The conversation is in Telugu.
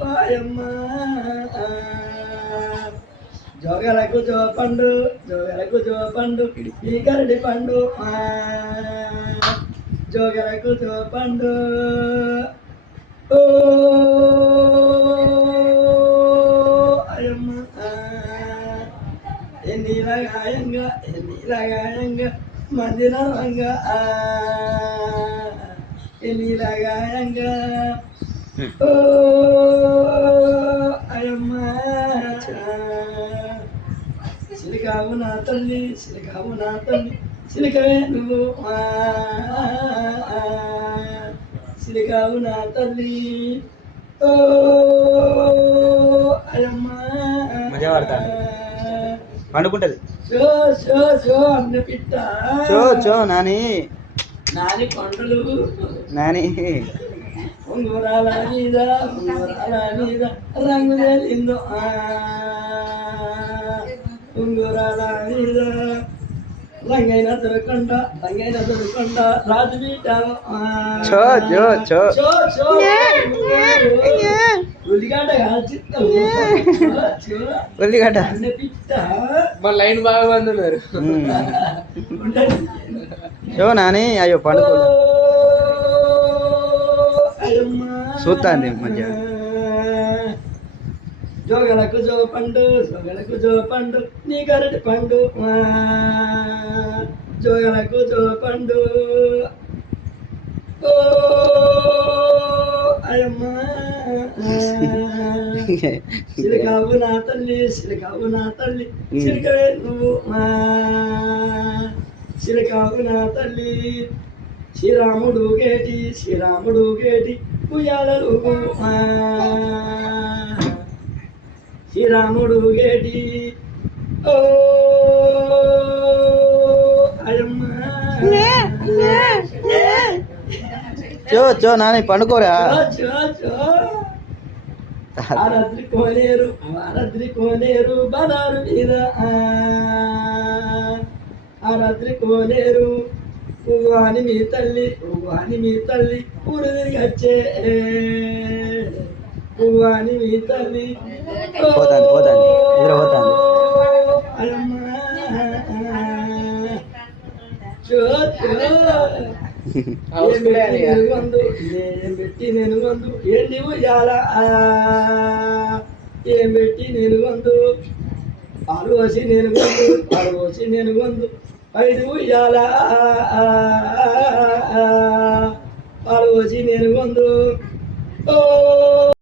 వాయమ్మ జోగలకు జో పండు జోగలకు జో పండు ఈ కరడి పండు జోగలకు జో పండు ఓ అయమ్మ ఎన్నిరగాయంగా మందిరంగా ఎన్నిరగాయంగా ఓ అయమ్మ సిలికావు నా తల్లి సిలికావు నా తల్లి సిలికవే నువ్వు సిలికావు నా తల్లి ఓ అయమ్మ మజా పడతాను పండుకుంటది షో షో షో అన్న పిట్ట చో చో నాని నాని కొండలు నాని ఉంగురాల మీద రంగు తేలిందో ఉంగురాల మీద రంగైన దొరకండ రాజు బీట చో చో చో షో షో ఉల్లిగడ్డ చిత్తం ఉల్లిగడ్డ అన్న పిట్ట లైన్ బాగా మంది ఉన్నారు చో నాని అయ్యో పండుకో చూస్తాంది మధ్య జోగలకు జో పండు నీ గరటి పండు జోగలకు జో పండు ఓ అయమ్మ సిలికావు నా తల్లి సిలికవే నువ్వు సిలికావు నా తల్లి శ్రీరాముడు గేటి ఉయ్యాలలు శ్రీరాముడు గేటి ఓ అయమ్మ చో చో నాని పండుకోరా ఆరాత్రి కోనేరు బదారు మీద ఆరాత్రి కోనేరు ఉగాని మీ తల్లి ఊరు తిరిగి వచ్చే ఉగాని మీ తల్లి పోతాంది నిద్రపోతాంది అయమ్మ ఏం పెట్టి నేను వందు ఏంటి ఉయ్యాల ఏం పెట్టి నేను వందు పాలు పోసి నేను వందు ఐదు ఉయ్యాల పాలు పోసి నేను వందు ఓ